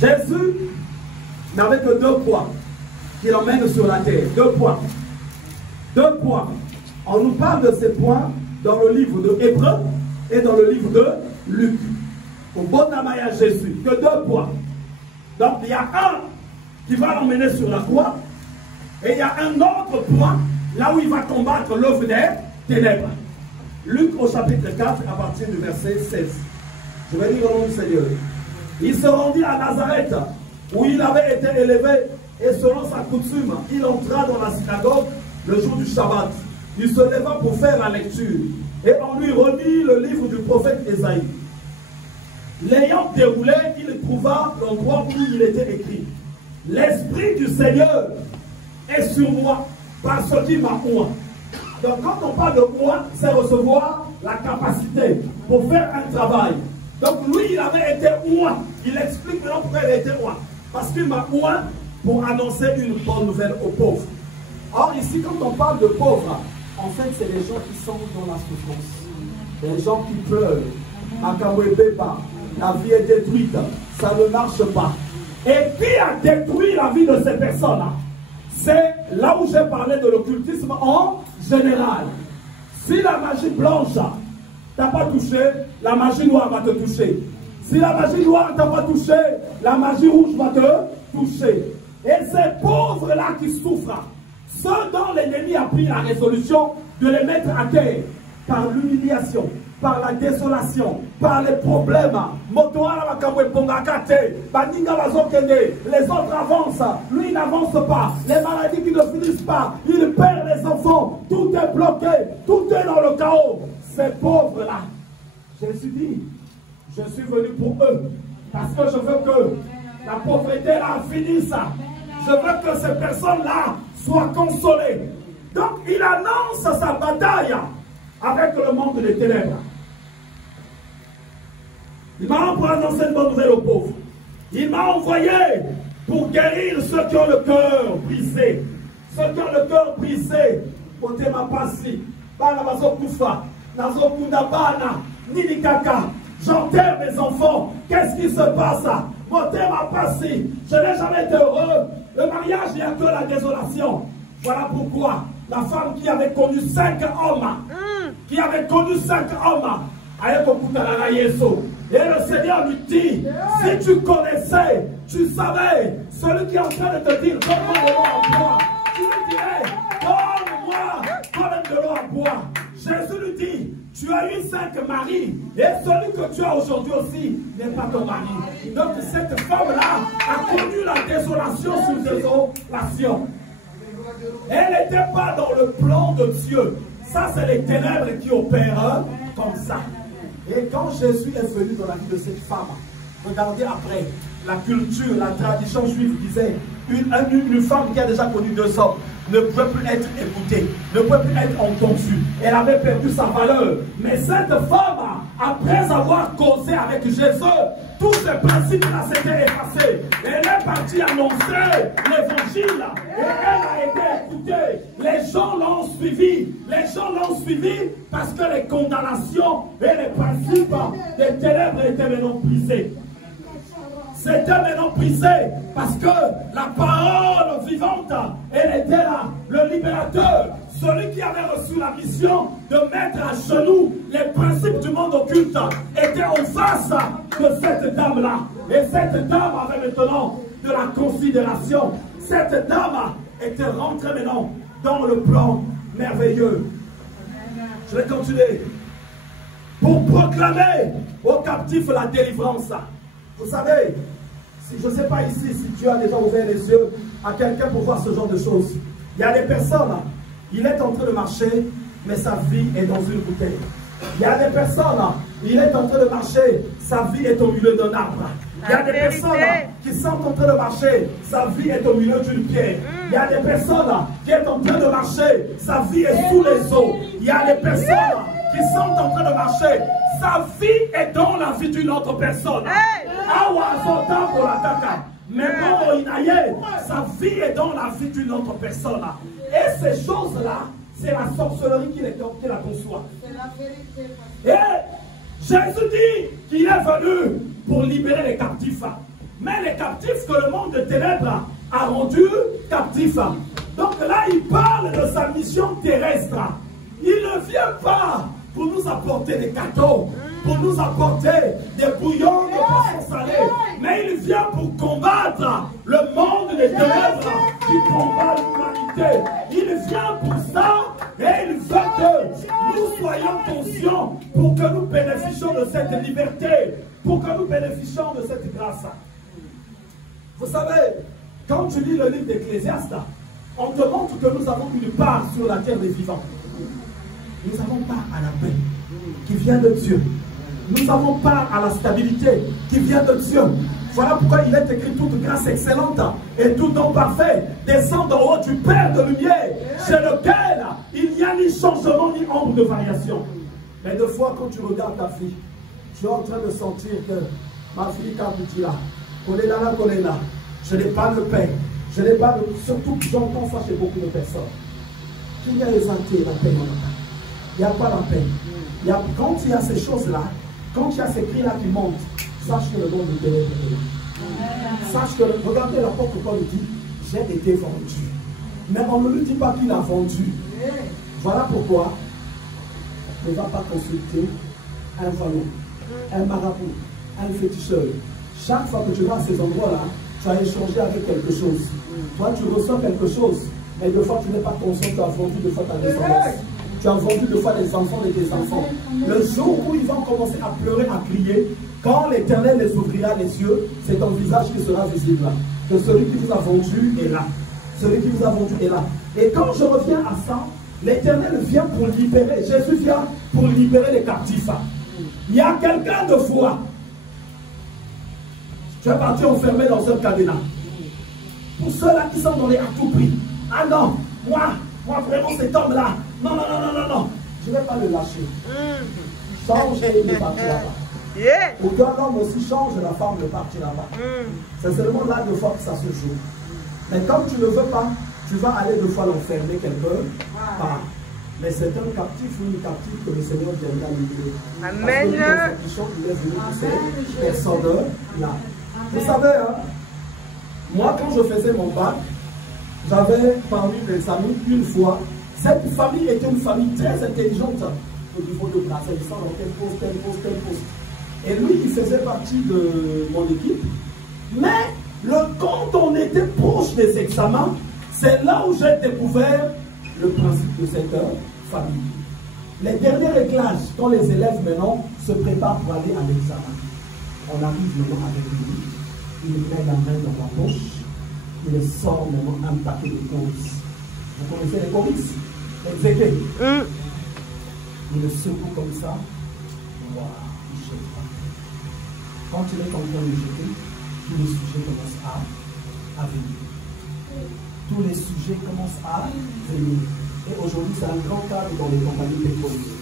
Jésus n'avait que 2 points qu'il emmène sur la terre. 2 points. 2 points. On nous parle de ces points dans le livre de Hébreux et dans le livre de Luc. Au bon Namaya Jésus, que 2 points. Donc il y a un qui va l'emmener sur la croix et il y a un autre point là où il va combattre l'œuvre des ténèbres. Luc au chapitre 4 à partir du verset 16. Je vais lire au nom du Seigneur. Il se rendit à Nazareth où il avait été élevé et selon sa coutume, il entra dans la synagogue le jour du Shabbat. Il se leva pour faire la lecture et on lui remit le livre du prophète Ésaïe. L'ayant déroulé, il trouva l'endroit où il était écrit: l'Esprit du Seigneur est sur moi parce qu'il m'a oint. Donc quand on parle de oint, c'est recevoir la capacité pour faire un travail. Donc lui, il avait été oint. Il explique maintenant pourquoi il a été oint. Parce qu'il m'a oint pour annoncer une bonne nouvelle aux pauvres. Or ici, quand on parle de pauvres, en fait, c'est les gens qui sont dans la souffrance. Les gens qui pleurent. La vie est détruite. Ça ne marche pas. Et qui a détruit la vie de ces personnes-là? C'est là où j'ai parlé de l'occultisme en général. Si la magie blanche t'a pas touché, la magie noire va te toucher. Si la magie noire t'a pas touché, la magie rouge va te toucher. Et ces pauvres-là qui souffrent, ceux dont l'ennemi a pris la résolution de les mettre à terre par l'humiliation, par la désolation, par les problèmes. Les autres avancent, lui il n'avance pas. Les maladies qui ne finissent pas, il perd les enfants. Tout est bloqué, tout est dans le chaos. Ces pauvres-là, Jésus dit, je suis venu pour eux. Parce que je veux que la pauvreté là finisse. Je veux que ces personnes-là soient consolées. Donc il annonce sa bataille avec le monde des ténèbres. Il m'a envoyé pour annoncer une bonne nouvelle aux pauvres. Il m'a envoyé pour guérir ceux qui ont le cœur brisé. Ceux qui ont le cœur brisé. Côté ma passi. Bana bazokoufa. Nazokunda bana. Nilikaka. J'enterre mes enfants. Qu'est-ce qui se passe? Côté ma passi. Je n'ai jamais été heureux. Le mariage, il n'y a que la désolation. Voilà pourquoi la femme qui avait connu 5 hommes, et le Seigneur lui dit, si tu connaissais, tu savais, celui qui est en train de te dire, donne-moi de l'eau à boire, tu lui dirais, donne-moi quand même de l'eau à boire. Jésus lui dit, tu as eu 5 maris, et celui que tu as aujourd'hui aussi n'est pas ton mari. Donc cette femme-là a connu la désolation sur désolation. Elle n'était pas dans le plan de Dieu. Ça, c'est les ténèbres qui opèrent comme ça. Et quand Jésus est venu dans la vie de cette femme, regardez après, la culture, la tradition juive disait, une femme qui a déjà connu 2 hommes ne pouvait plus être écoutée, ne pouvait plus être entendue. Elle avait perdu sa valeur. Mais cette femme, après avoir causé avec Jésus, tous ces principes-là s'étaient effacés. Elle est partie annoncer l'évangile et elle a été écoutée. Les gens l'ont suivi. Les gens l'ont suivi parce que les condamnations et les principes des ténèbres étaient maintenant brisés. C'était maintenant brisé parce que la parole vivante, elle était là, le libérateur, celui qui avait reçu la mission de mettre à genoux les principes du monde occulte, était en face de cette dame-là. Et cette dame avait maintenant de la considération. Cette dame était rentrée maintenant dans le plan merveilleux. Je vais continuer. Pour proclamer aux captifs la délivrance. Vous savez, je ne sais pas ici si tu as déjà ouvert les yeux à quelqu'un pour voir ce genre de choses. Il y a des personnes, il est en train de marcher, mais sa vie est dans une bouteille. Il y a des personnes, il est en train de marcher, sa vie est au milieu d'un arbre. Il y a des personnes qui sont en train de marcher, sa vie est au milieu d'une pierre. Il y a des personnes qui sont en train de marcher, sa vie est sous les eaux. Il y a des personnes qui sont en train de marcher, sa vie est dans la vie d'une autre personne. Mais bon, sa vie est dans la vie d'une autre personne. Et ces choses-là, c'est la sorcellerie qui la conçoit. Et Jésus dit qu'il est venu pour libérer les captifs. mais les captifs que le monde de ténèbres a rendus captifs. Donc là, il parle de sa mission terrestre. Il ne vient pas pour nous apporter des cadeaux, pour nous apporter des bouillons de poissons salés, mais il vient pour combattre le monde des ténèbres qui combat l'humanité. Il vient pour ça et il veut que nous soyons conscients pour que nous bénéficions de cette liberté, pour que nous bénéficions de cette grâce. Vous savez, quand tu lis le livre d'Ecclésiaste, on te montre que nous avons une part sur la terre des vivants. Nous avons part à la paix qui vient de Dieu. Nous avons part à la stabilité qui vient de Dieu. Voilà pourquoi il est écrit toute grâce excellente et tout don parfait descend d'en haut du Père de lumière, chez lequel il n'y a ni changement ni ombre de variation. Mais des fois, quand tu regardes ta fille, tu es en train de sentir que ma fille, quand tu dis là, je n'ai pas de paix. Je n'ai pas de... Surtout que j'entends ça chez beaucoup de personnes. Il y a les athées, la paix dans le temps. Il n'y a pas la paix. Quand il y a ces choses-là, quand il y a ces cris-là qui montent, sache que le monde de ténèbres est là. Sache que, regardez l'apôtre Paul dit, j'ai été vendu. Mais on ne lui dit pas qu'il a vendu. Voilà pourquoi ne va pas consulter un voyant, un marabout, un féticheur. Chaque fois que tu vas à ces endroits-là, tu as échangé avec quelque chose. Toi, tu ressens quelque chose. Mais des fois, tu n'es pas conscient, tu as vendu deux fois ta descendance. Tu as vendu deux fois les enfants de tes enfants. Le jour où ils vont commencer à pleurer, à crier, quand l'Éternel les ouvrira les yeux, c'est ton visage qui sera visible là. Que celui qui vous a vendu est là. Celui qui vous a vendu est là. Et quand je reviens à ça, l'Éternel vient pour libérer. Jésus vient pour libérer les captifs. Il y a quelqu'un de foi. Tu es parti enfermé dans un cadenas. Pour ceux-là qui sont dans les à tout prix. Ah non, moi vraiment cet homme-là. Non. Je ne vais pas le lâcher. Change et il ne partira pas. Ou qu'un homme aussi change, la femme ne partira pas. C'est seulement là de fois que ça se joue. Mais comme tu ne veux pas, tu vas aller deux fois l'enfermer quelque part. Mais c'est un captif ou une captive que le Seigneur viendra libérer. Amen. Parce que il est venu pour ces personnes-là. Vous savez, hein, moi quand je faisais mon bac, j'avais parmi mes amis une fois. Cette famille était une famille très intelligente au niveau de classe. Elle sort dans tel poste. Et lui, il faisait partie de mon équipe. Mais quand on était proche des examens, c'est là où j'ai découvert le principe de cette famille. Les derniers réglages, quand les élèves maintenant se préparent pour aller à l'examen, on arrive maintenant avec lui, il met la main dans la poche, il sort maintenant un paquet de coris. Vous connaissez les coris? Les épées. Il le secoue comme ça. Wow, il jette pas. Quand il est en train de jeter, tous les sujets commencent à venir. Tous les sujets commencent à venir. Et aujourd'hui, c'est un grand cadre dans les compagnies pétrolières.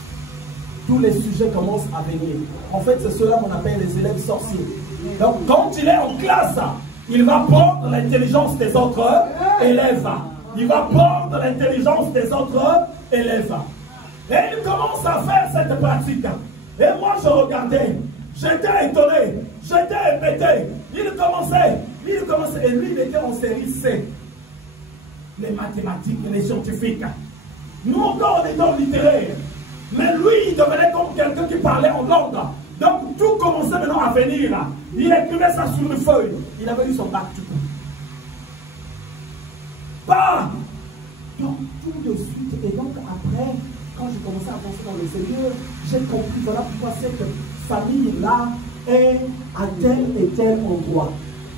Tous les sujets commencent à venir. En fait, c'est cela qu'on appelle les élèves sorciers. Donc, quand il est en classe, il va prendre l'intelligence des autres élèves. Il va prendre l'intelligence des autres élèves. Et il commence à faire cette pratique. Et moi, je regardais. J'étais étonné. J'étais épété. Il commençait. Et lui, il était en série C. Les mathématiques, les scientifiques. Nous encore, on était en littéraire. Mais lui, il devenait comme quelqu'un qui parlait en langue. Donc, tout commençait maintenant à venir là. Il écrivait ça sur une feuille. Il avait eu son bac du coup. Pas. Donc, tout de suite. Et donc, après, quand j'ai commencé à penser dans le Seigneur, j'ai compris, voilà pourquoi cette famille-là est à tel et tel endroit.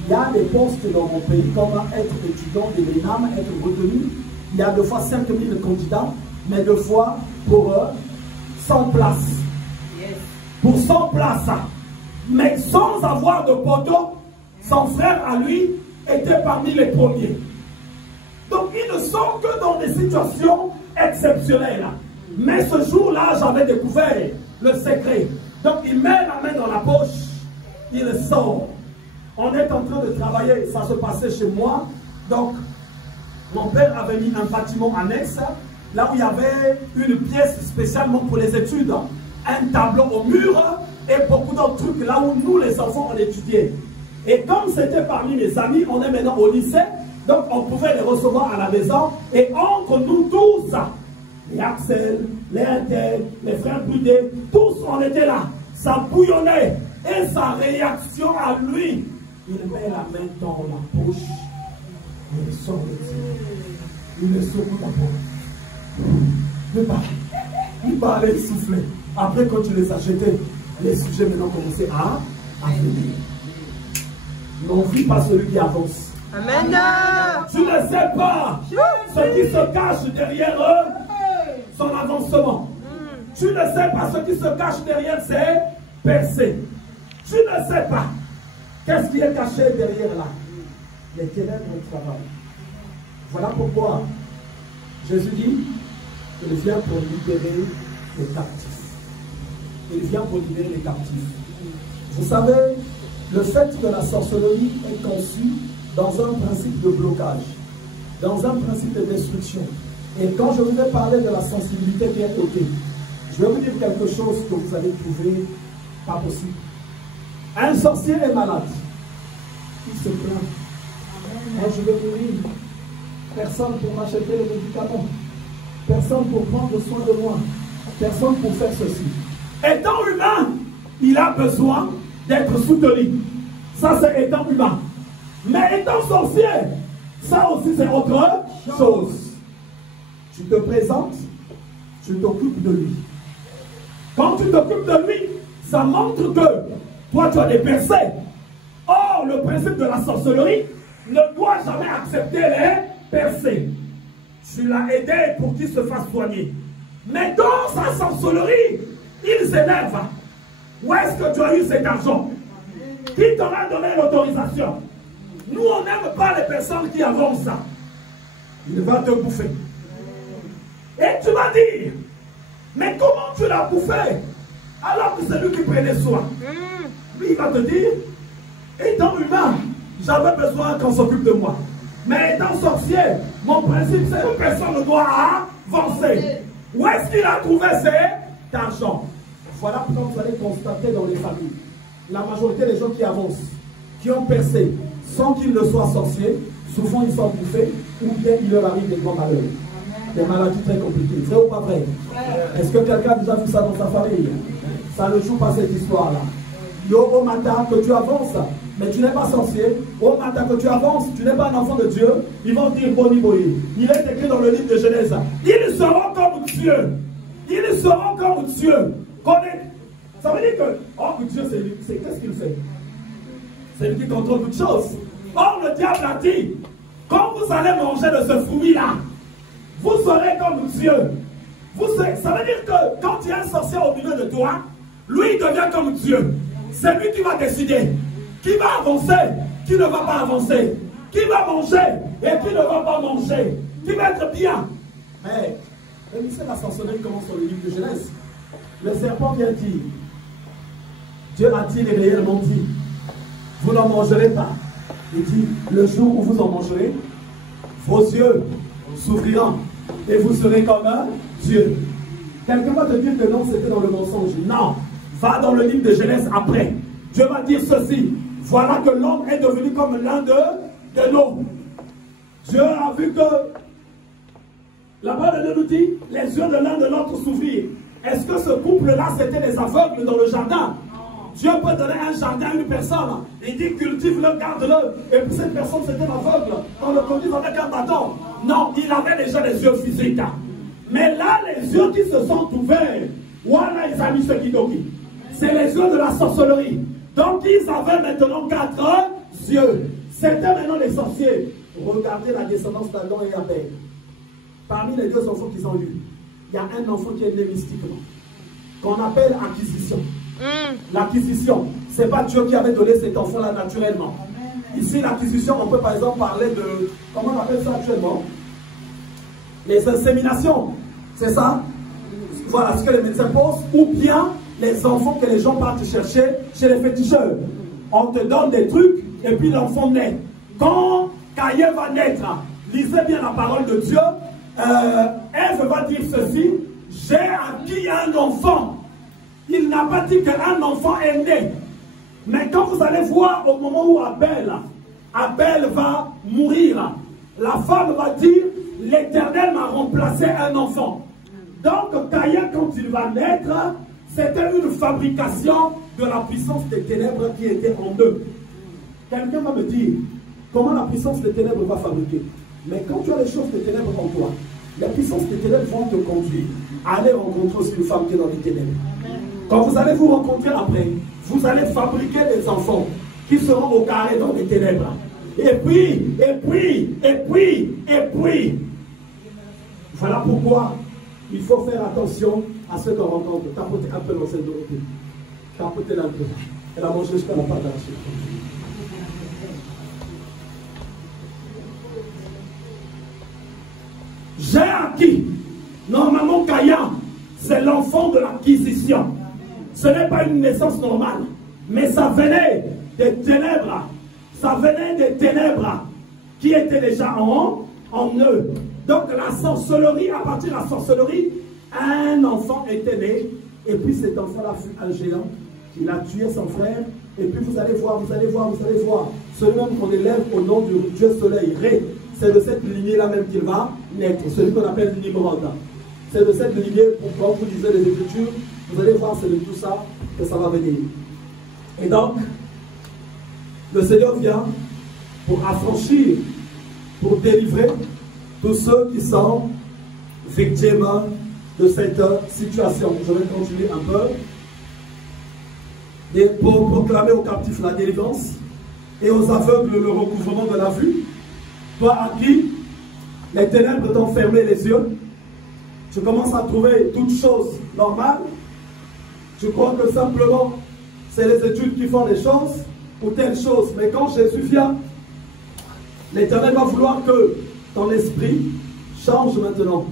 Il y a des postes dans mon pays, comme être étudiant de l'ENAM, être retenu. Il y a deux fois 5000 candidats, mais deux fois pour 100 places. Yes. Pour 100 places. Mais sans avoir de poteau, son frère à lui était parmi les premiers. Donc ils ne sont que dans des situations exceptionnelles. Mais ce jour-là, j'avais découvert le secret. Donc il met la main dans la poche, il sort. On est en train de travailler, ça se passait chez moi. Donc, mon père avait mis un bâtiment annexe, là où il y avait une pièce spécialement pour les études, un tableau au mur et beaucoup d'autres trucs là où nous, les enfants, on étudiait. Et comme c'était parmi mes amis, on est maintenant au lycée, donc on pouvait les recevoir à la maison. Et entre nous tous, les Axel, les Intel, les frères Boudé, tous on était là. Ça bouillonnait. Et sa réaction à lui, il met la main dans la poche. Il sort le tir. Il le secoue la poche. Il parlait, il soufflait. Après, quand tu les achetais, les sujets maintenant commençaient à venir. N'envie pas celui qui avance. Amen. Tu ne sais pas ce qui se cache derrière son avancement. Tu ne sais pas ce qui se cache derrière ses percées. Tu ne sais pas qu'est-ce qui est caché derrière là. Les ténèbres travaillent. Voilà pourquoi Jésus dit qu'il vient pour libérer les captifs. Il vient pour libérer les captifs. Vous savez, le fait de la sorcellerie est conçu dans un principe de blocage, dans un principe de destruction. Et quand je vous ai parlé de la sensibilité qui est ôtée, je vais vous dire quelque chose que vous allez trouver pas possible. Un sorcier est malade. Il se plaint. Moi, je vais mourir. Personne pour m'acheter les médicaments. Personne pour prendre soin de moi. Personne pour faire ceci. Étant humain, il a besoin d'être soutenu. Ça, c'est étant humain. Mais étant sorcier, ça aussi, c'est autre chose. Tu te présentes, tu t'occupes de lui. Quand tu t'occupes de lui, ça montre que toi, tu as des percées. Or, le principe de la sorcellerie ne doit jamais accepter les percées. Tu l'as aidé pour qu'il se fasse soigner. Mais dans sa sorcellerie, il s'énerve. Où est-ce que tu as eu cet argent? Qui t'aura donné l'autorisation? Nous, on n'aime pas les personnes qui avancent ça. Il va te bouffer. Et tu vas dire, mais comment tu l'as bouffé? Alors que c'est lui qui prenait soin. Lui, il va te dire, étant humain, j'avais besoin qu'on s'occupe de moi. Mais étant sorcier, mon principe, c'est que personne ne doit avancer. Où est-ce qu'il a trouvé cet argent? Voilà pourquoi vous allez constater dans les familles. La majorité des gens qui avancent, qui ont percé, sans qu'ils ne soient sorciers, souvent ils sont bouffés, ou bien il leur arrive des grands malheurs. Des maladies très compliquées. Vrai ou pas vrai? Est-ce que quelqu'un a déjà vu ça dans sa famille? Ça ne joue pas cette histoire-là. Yo, au matin que tu avances, mais tu n'es pas sorcier. Au matin que tu avances, tu n'es pas un enfant de Dieu. Ils vont dire Boni Boyi. Il est écrit dans le livre de Genèse. Ils seront comme Dieu. Ils seront comme Dieu. Ça veut dire que, oh, Dieu, c'est qu'est-ce qu'il fait? C'est lui qui contrôle toutes choses. Or, le diable a dit, quand vous allez manger de ce fruit-là, vous serez comme Dieu. Ça veut dire que quand il y a un sorcier au milieu de toi, lui il devient comme Dieu. C'est lui qui va décider qui va avancer, qui ne va pas avancer, qui va manger et qui ne va pas manger, qui va être bien. Mais le mystère de la sorcellerie commence sur le livre de Genèse. Le serpent vient dire, Dieu a-t-il réellement dit, vous n'en mangerez pas. Il dit, le jour où vous en mangerez, vos yeux s'ouvriront et vous serez comme un Dieu. Quelqu'un va te dire que non, c'était dans le mensonge. Non, va dans le livre de Genèse après. Dieu va dire ceci. Voilà que l'homme est devenu comme l'un de nous. Dieu a vu que la parole de Dieu nous dit, les yeux de l'un de l'autre s'ouvrirent. Est-ce que ce couple-là, c'était des aveugles dans le jardin? Dieu peut donner un jardin à une personne. Il dit cultive-le, garde-le. Et puis cette personne, c'était aveugle. On le conduit avec un bâton. Non, il avait déjà les yeux physiques. Mais là, les yeux qui se sont ouverts, voilà, ils ont mis ce qui doki. C'est les yeux de la sorcellerie. Donc, ils avaient maintenant 4 yeux. C'était maintenant les sorciers. Regardez la descendance d'Adam et Abel. Parmi les 2 enfants qu'ils ont eus, il y a un enfant qui est né mystiquement, qu'on appelle acquisition. L'acquisition, ce n'est pas Dieu qui avait donné cet enfant-là naturellement. Ici, l'acquisition, on peut par exemple parler de, comment on appelle ça actuellement? Les inséminations, c'est ça? Voilà ce que les médecins posent. Ou bien les enfants que les gens partent chercher chez les féticheurs. On te donne des trucs et puis l'enfant naît. Quand Caïn va naître, lisez bien la parole de Dieu. Ève va dire ceci, j'ai acquis un enfant. Il n'a pas dit qu'un enfant est né. Mais quand vous allez voir au moment où Abel va mourir, la femme va dire, l'Éternel m'a remplacé un enfant. Donc Caïn, quand il va naître, c'était une fabrication de la puissance des ténèbres qui était en eux. Quelqu'un va me dire, comment la puissance des ténèbres va fabriquer? Mais quand tu as les choses des ténèbres en toi, les puissances des ténèbres vont te conduire à aller rencontrer aussi une femme qui est dans les ténèbres. Quand vous allez vous rencontrer après, vous allez fabriquer des enfants qui seront au carré dans les ténèbres. Et puis, voilà pourquoi il faut faire attention à ce qu'on rencontre. Tapotez un peu l'enceinte de l'autre. Tapotez-la un peu. Elle a mangé jusqu'à la pâte d'arachide. J'ai acquis. Normalement, Caïn, c'est l'enfant de l'acquisition. Ce n'est pas une naissance normale, mais ça venait des ténèbres. Ça venait des ténèbres qui étaient déjà en eux. Donc la sorcellerie, à partir de la sorcellerie, un enfant était né, et puis cet enfant-là fut un géant. Il a tué son frère, et puis vous allez voir. Celui-même qu'on élève au nom du Dieu Soleil, Ré, c'est de cette lignée-là même qu'il va naître, celui qu'on appelle Nimrod. C'est de cette lignée, quand vous lisez les Écritures, vous allez voir, c'est de tout ça que ça va venir. Et donc, le Seigneur vient pour affranchir, pour délivrer tous ceux qui sont victimes de cette situation. Je vais continuer un peu. Et pour proclamer aux captifs la délivrance et aux aveugles le recouvrement de la vue. Toi à qui les ténèbres t'ont fermé les yeux, tu commences à trouver toutes choses normales. Tu crois que simplement c'est les études qui font les choses ou telle chose. Mais quand Jésus vient, l'Éternel va vouloir que ton esprit change maintenant,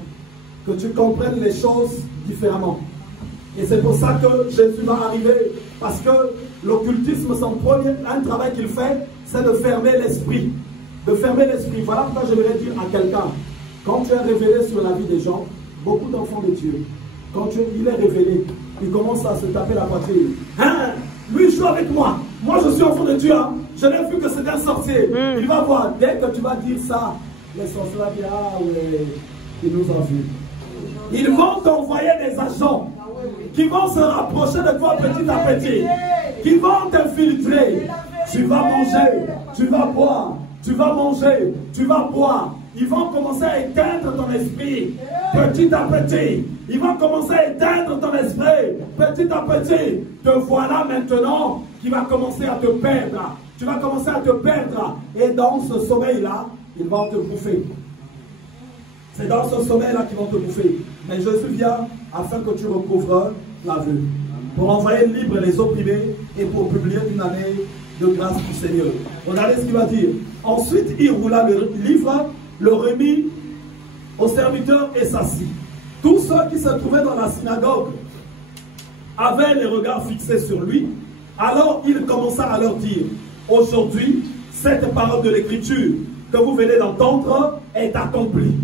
que tu comprennes les choses différemment. Et c'est pour ça que Jésus va arriver, parce que l'occultisme, son premier, un travail qu'il fait, c'est de fermer l'esprit. De fermer l'esprit. Voilà pourquoi je voudrais dire à quelqu'un, quand tu es révélé sur la vie des gens, beaucoup d'enfants de Dieu, quand il est révélé, il commence à se taper la poitrine. Hein? Lui joue avec moi. Moi je suis enfant de Dieu. Hein? Je n'ai vu que c'est un sorcier. Il va voir. Dès que tu vas dire ça, les sorciers vont dire, ah ouais, il nous a vus. Ils vont t'envoyer des agents qui vont se rapprocher de toi petit à petit, qui vont t'infiltrer. Tu vas manger, tu vas boire, tu vas manger, tu vas boire. Ils vont commencer à éteindre ton esprit petit à petit. Ils vont commencer à éteindre ton esprit petit à petit. Te voilà maintenant qui va commencer à te perdre. Tu vas commencer à te perdre. Et dans ce sommeil-là, ils vont te bouffer. C'est dans ce sommeil-là qu'ils vont te bouffer. Mais Jésus vient afin que tu recouvres la vue. Pour envoyer libre les opprimés et pour publier une année de grâce du Seigneur. Regardez ce qu'il va dire. Ensuite, il roula le livre, le remit au serviteur et s'assit. Tous ceux qui se trouvaient dans la synagogue avaient les regards fixés sur lui. Alors il commença à leur dire, aujourd'hui, cette parole de l'Écriture que vous venez d'entendre est accomplie.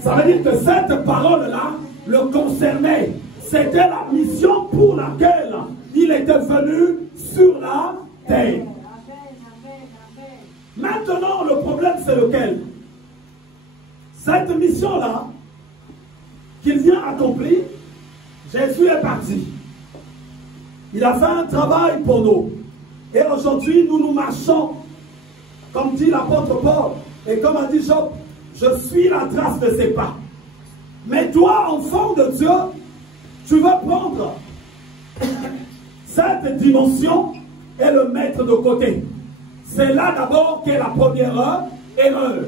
Ça veut dire que cette parole-là le concernait. C'était la mission pour laquelle il était venu sur la terre. Maintenant, le problème, c'est lequel? Cette mission-là, qu'il vient accomplir, Jésus est parti. Il a fait un travail pour nous. Et aujourd'hui, nous marchons, comme dit l'apôtre Paul, et comme a dit Job, je suis la trace de ses pas. Mais toi, enfant de Dieu, tu vas prendre cette dimension et le mettre de côté. C'est là d'abord qu'est la première erreur.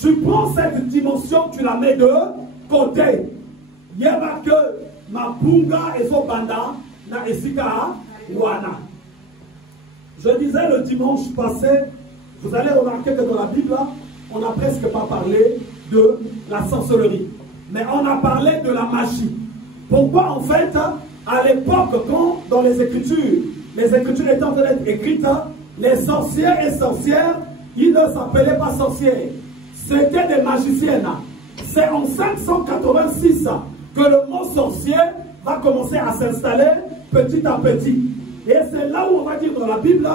Tu prends cette dimension, tu la mets de côté. Il y a que ma punga et son banda na esika wana. Je disais le dimanche passé, vous allez remarquer que dans la Bible, on n'a presque pas parlé de la sorcellerie. Mais on a parlé de la magie. Pourquoi en fait, à l'époque, quand dans les Écritures étaient en train d'être écrites, les sorciers et sorcières, ils ne s'appelaient pas sorciers. C'était des magiciennes. C'est en 586 que le mot sorcier va commencer à s'installer petit à petit. Et c'est là où on va dire dans la Bible,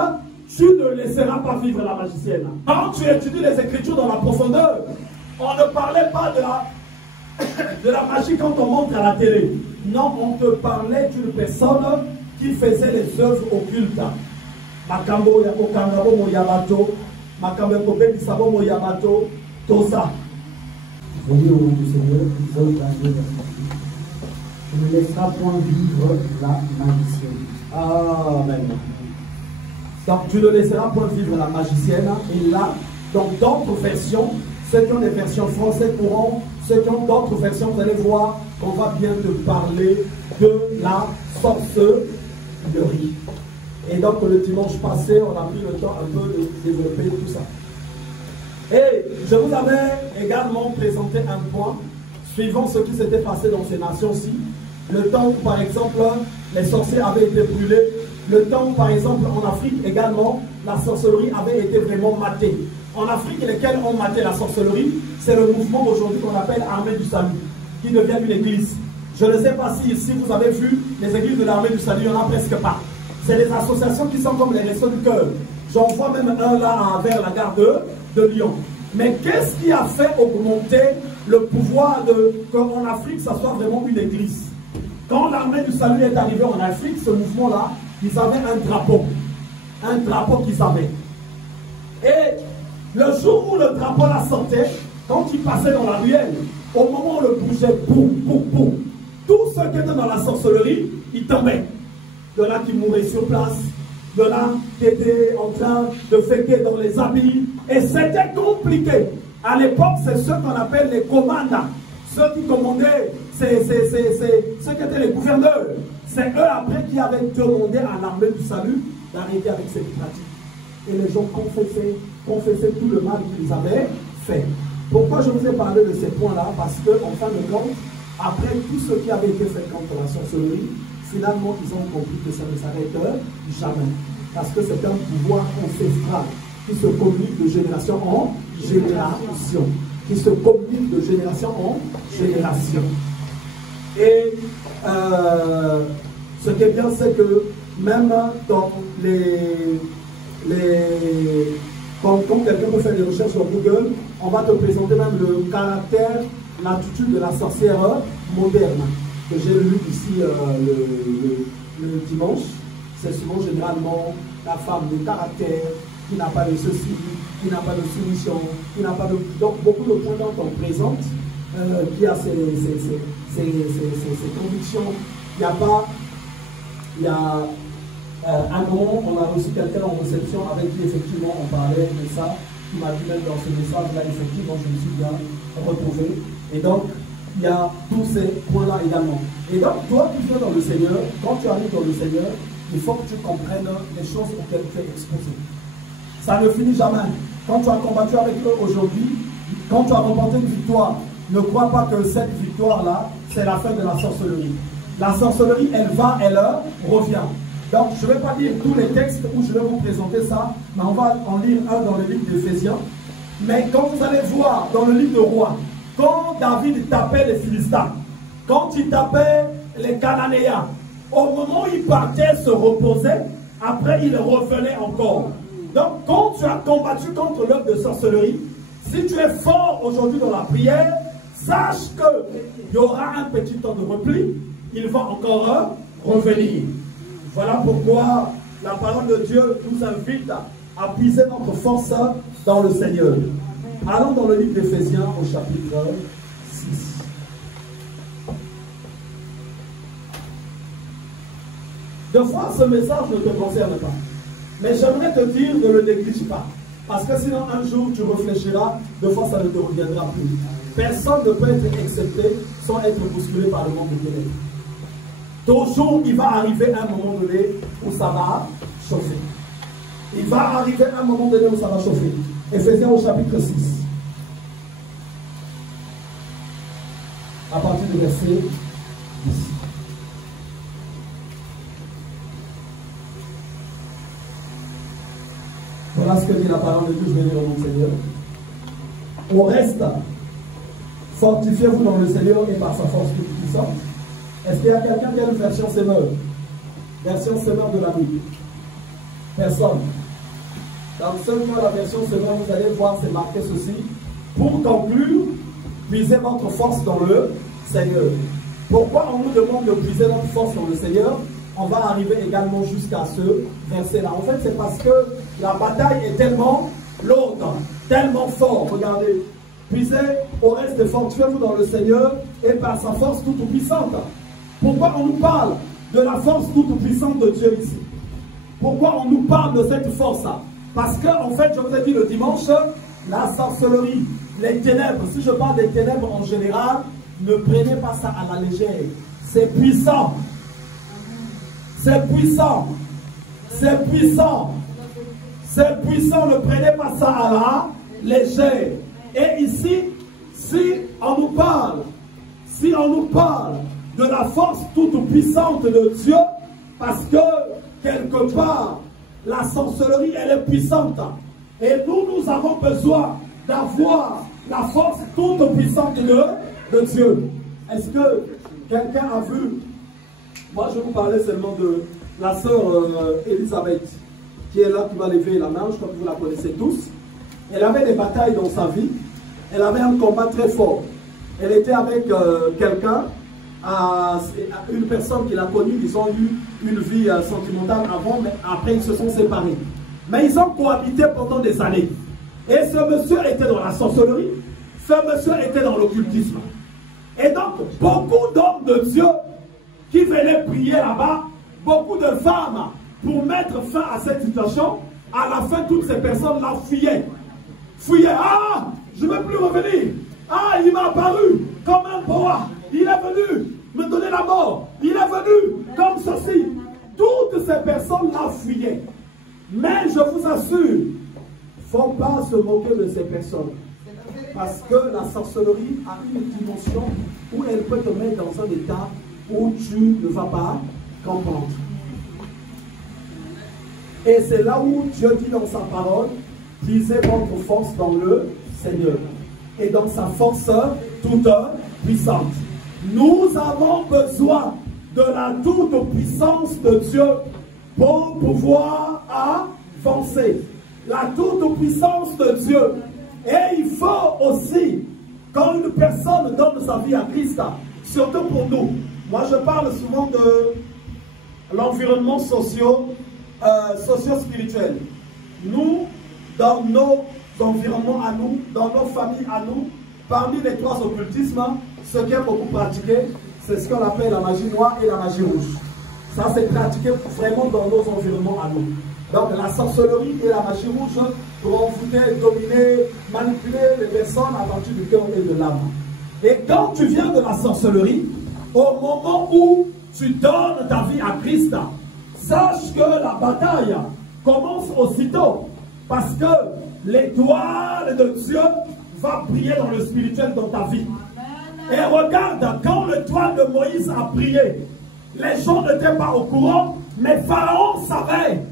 tu ne laisseras pas vivre la magicienne. Quand tu étudies les Écritures dans la profondeur, on ne parlait pas de la magie quand on montre à la télé. Non, on te parlait d'une personne qui faisait les œuvres occultes. Makambo ya okangabo moyabato, makambo ya kobebisabo moyabato, tout ça. Voyez au nom du Seigneur, Exode 22, verset 6. Tu ne laisseras point vivre la magicienne. Amen. Donc tu ne laisseras point vivre la magicienne. Et là, dans d'autres versions, ceux qui ont des versions françaises pourront, ceux qui ont d'autres versions, vous allez voir qu'on va bien te parler de la sorcellerie. Et donc le dimanche passé, on a pris le temps un peu de développer tout ça. Et je vous avais également présenté un point, suivant ce qui s'était passé dans ces nations-ci. Le temps où, par exemple, les sorciers avaient été brûlés. Le temps où, par exemple, en Afrique également, la sorcellerie avait été vraiment matée. En Afrique, lesquels ont maté la sorcellerie, c'est le mouvement aujourd'hui qu'on appelle Armée du Salut, qui devient une église. Je ne sais pas si ici vous avez vu les églises de l'Armée du Salut, il n'y en a presque pas. C'est des associations qui sont comme les Restos du Cœur. J'en vois même un là vers la gare de Lyon. Mais qu'est-ce qui a fait augmenter le pouvoir qu'en Afrique, ça soit vraiment une église? Quand l'Armée du Salut est arrivée en Afrique, ce mouvement-là, ils avaient un drapeau qu'ils avaient. Et le jour où le drapeau la sortait, quand il passait dans la ruelle, au moment où le bougeait, boum, boum, boum, tous ceux qui étaient dans la sorcellerie, ils tombaient. Il y en a qui mouraient sur place, il y en a qui étaient en train de féquer dans les habits. Et c'était compliqué. À l'époque, c'est ceux qu'on appelle les commandants, ceux qui commandaient, ceux qui étaient les gouverneurs. C'est eux après qui avaient demandé à l'Armée du Salut d'arrêter avec cette pratique. Et les gens confessaient tout le mal qu'ils avaient fait. Pourquoi je vous ai parlé de ces points-là? Parce qu'en fin de compte, après tout ce qui avait été fait contre la sorcellerie, finalement, ils ont compris que ça ne s'arrête jamais. Parce que c'est un pouvoir ancestral qui se communique de génération en génération. Qui se communique de génération en génération. Et ce qui est bien, c'est que même dans quand quelqu'un peut faire des recherches sur Google, on va te présenter même le caractère, l'attitude de la sorcière moderne, que j'ai lu ici le dimanche. C'est souvent généralement la femme de caractère, qui n'a pas de ceci, qui n'a pas de soumission, qui n'a pas de... Donc beaucoup de points dont on présente, qui a ses convictions. Il y a un moment, on a reçu quelqu'un en réception avec qui effectivement on parlait de ça, qui m'a dit même dans ce message-là, effectivement, je me suis bien retrouvé. Et donc, il y a tous ces points-là également. Et donc, toi qui viens dans le Seigneur, quand tu arrives dans le Seigneur, il faut que tu comprennes les choses auxquelles tu es exposé. Ça ne finit jamais. Quand tu as combattu avec eux aujourd'hui, quand tu as remporté une victoire, ne crois pas que cette victoire-là, c'est la fin de la sorcellerie. La sorcellerie, elle va, elle revient. Donc, je ne vais pas lire tous les textes où je vais vous présenter ça, mais on va en lire un dans le livre d'Éphésiens. Mais quand vous allez voir dans le livre de Rois, quand David tapait les Philistins, quand il tapait les Cananéens, au moment où il partait se reposer, après il revenait encore. Donc, quand tu as combattu contre l'œuvre de sorcellerie, si tu es fort aujourd'hui dans la prière, sache qu'il y aura un petit temps de repli, il va encore revenir. Voilà pourquoi la parole de Dieu nous invite à puiser notre force dans le Seigneur. Allons dans le livre d'Éphésiens au chapitre 6. De fois, ce message ne te concerne pas. Mais j'aimerais te dire, ne le néglige pas. Parce que sinon, un jour, tu réfléchiras, de fois, ça ne te reviendra plus. Personne ne peut être accepté sans être bousculé par le monde de ténèbres. Toujours, il va arriver un moment donné où ça va chauffer. Il va arriver un moment donné où ça va chauffer. Éphésiens au chapitre 6. À partir du verset 10. Voilà ce que dit la parole de Dieu, je vais lire au nom du Seigneur. Au reste, fortifiez-vous dans le Seigneur et par sa force toute puissante. Est-ce qu'il y a quelqu'un qui a une version Seigneur? Version semeur de la Bible. Personne. Dans seulement la version semeur, vous allez voir, c'est marqué ceci. Pour conclure, puisez votre force dans le Seigneur. Pourquoi on nous demande de puiser notre force dans le Seigneur? On va arriver également jusqu'à ce verset-là. En fait, c'est parce que la bataille est tellement lourde, tellement forte. Regardez, puisez au reste fortifiez-vous dans le Seigneur et par sa force toute puissante. Pourquoi on nous parle de la force toute puissante de Dieu ici? Pourquoi on nous parle de cette force-là? Parce que, en fait, je vous ai dit le dimanche, la sorcellerie, les ténèbres, si je parle des ténèbres en général, ne prenez pas ça à la légère. C'est puissant. C'est puissant. C'est puissant. C'est puissant. Ne prenez pas ça à la légère. Et ici, si on nous parle de la force toute puissante de Dieu, parce que quelque part, la sorcellerie, elle est puissante. Et nous avons besoin d'avoir la force toute puissante de Dieu. Est-ce que quelqu'un a vu? Moi, je vous parlais seulement de la sœur Elisabeth, qui est là, qui va lever la main, je crois que vous la connaissez tous. Elle avait des batailles dans sa vie. Elle avait un combat très fort. Elle était avec quelqu'un, une personne qu'il a connue. Ils ont eu une vie sentimentale avant, mais après ils se sont séparés. Mais ils ont cohabité pendant des années. Et ce monsieur était dans la sorcellerie, ce monsieur était dans l'occultisme. Et donc, beaucoup d'hommes de Dieu qui venaient prier là-bas, beaucoup de femmes, pour mettre fin à cette situation, à la fin, toutes ces personnes-là fuyaient. Fuyaient. Ah, je ne veux plus revenir. Ah, il m'a apparu comme un boa. Il est venu me donner la mort. Il est venu comme ceci. Toutes ces personnes-là fuyaient. Mais je vous assure, il ne faut pas se moquer de ces personnes. Parce que la sorcellerie a une dimension où elle peut te mettre dans un état où tu ne vas pas comprendre. Et c'est là où Dieu dit dans sa parole, puisez votre force dans le Seigneur et dans sa force toute puissante. Nous avons besoin de la toute puissance de Dieu pour pouvoir avancer. La toute puissance de Dieu. Et il faut aussi, quand une personne donne sa vie à Christ, surtout pour nous, moi je parle souvent de l'environnement socio-spirituel. Nous, dans nos environnements à nous, dans nos familles à nous, parmi les trois occultismes, ce qui est beaucoup pratiqué, c'est ce qu'on appelle la magie noire et la magie rouge. Ça, c'est pratiqué vraiment dans nos environnements à nous. Donc, la sorcellerie et la magie rouge pour envoûter, dominer, manipuler les personnes à partir du cœur et de l'âme. Et quand tu viens de la sorcellerie, au moment où tu donnes ta vie à Christ, sache que la bataille commence aussitôt. Parce que l'étoile de Dieu va briller dans le spirituel dans ta vie. Et regarde, quand l'étoile de Moïse a brillé, les gens n'étaient pas au courant, mais Pharaon savait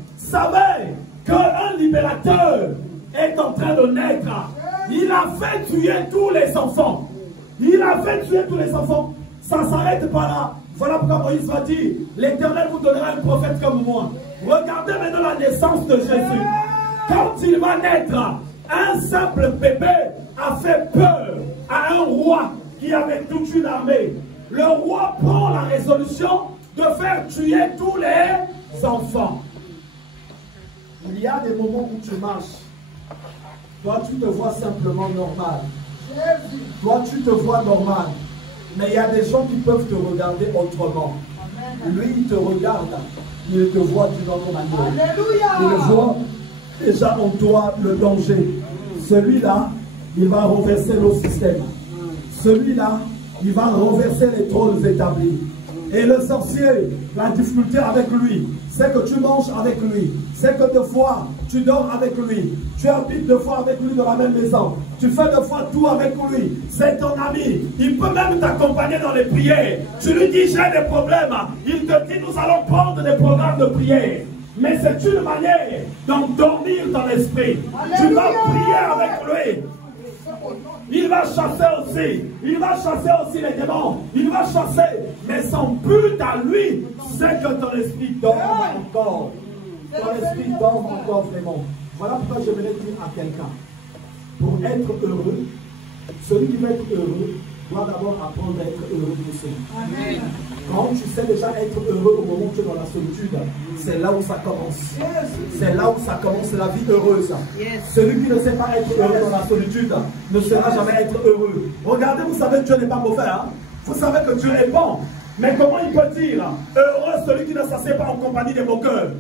qu'un libérateur est en train de naître. Il a fait tuer tous les enfants. Il a fait tuer tous les enfants. Ça s'arrête pas là. Voilà pourquoi Moïse va dire, l'Éternel vous donnera un prophète comme moi. Regardez maintenant la naissance de Jésus. Quand il va naître, un simple bébé a fait peur à un roi qui avait toute une armée. Le roi prend la résolution de faire tuer tous les enfants. Il y a des moments où tu marches. Toi, tu te vois simplement normal. Toi, tu te vois normal. Mais il y a des gens qui peuvent te regarder autrement. Lui, il te regarde. Il te voit d'une autre manière. Il voit déjà en toi le danger. Celui-là, il va renverser le système. Celui-là, il va renverser les trônes établis. Et le sorcier, la difficulté avec lui, c'est que tu manges avec lui. C'est que deux fois, tu dors avec lui. Tu habites deux fois avec lui dans la même maison. Tu fais deux fois tout avec lui. C'est ton ami. Il peut même t'accompagner dans les prières. Tu lui dis, j'ai des problèmes. Il te dit, nous allons prendre des programmes de prière. Mais c'est une manière d'endormir dans l'esprit. Tu vas prier avec lui. Il va chasser aussi. Il va chasser aussi les démons. Il va chasser. Mais son but à lui, c'est que ton esprit dorme encore. Ton esprit dorme encore vraiment. Voilà pourquoi je voulais dire à quelqu'un. Pour être heureux, celui qui veut être heureux doit d'abord apprendre à être heureux pour celui. Amen. Quand tu sais déjà être heureux au moment où tu es dans la solitude, c'est là où ça commence. C'est là où ça commence la vie heureuse. Celui qui ne sait pas être heureux dans la solitude ne sera jamais être heureux. Regardez, vous savez que Dieu n'est pas mauvais. Hein? Vous savez que Dieu est bon. Mais comment il peut dire heureux celui qui ne s'assied pas en compagnie des moqueurs?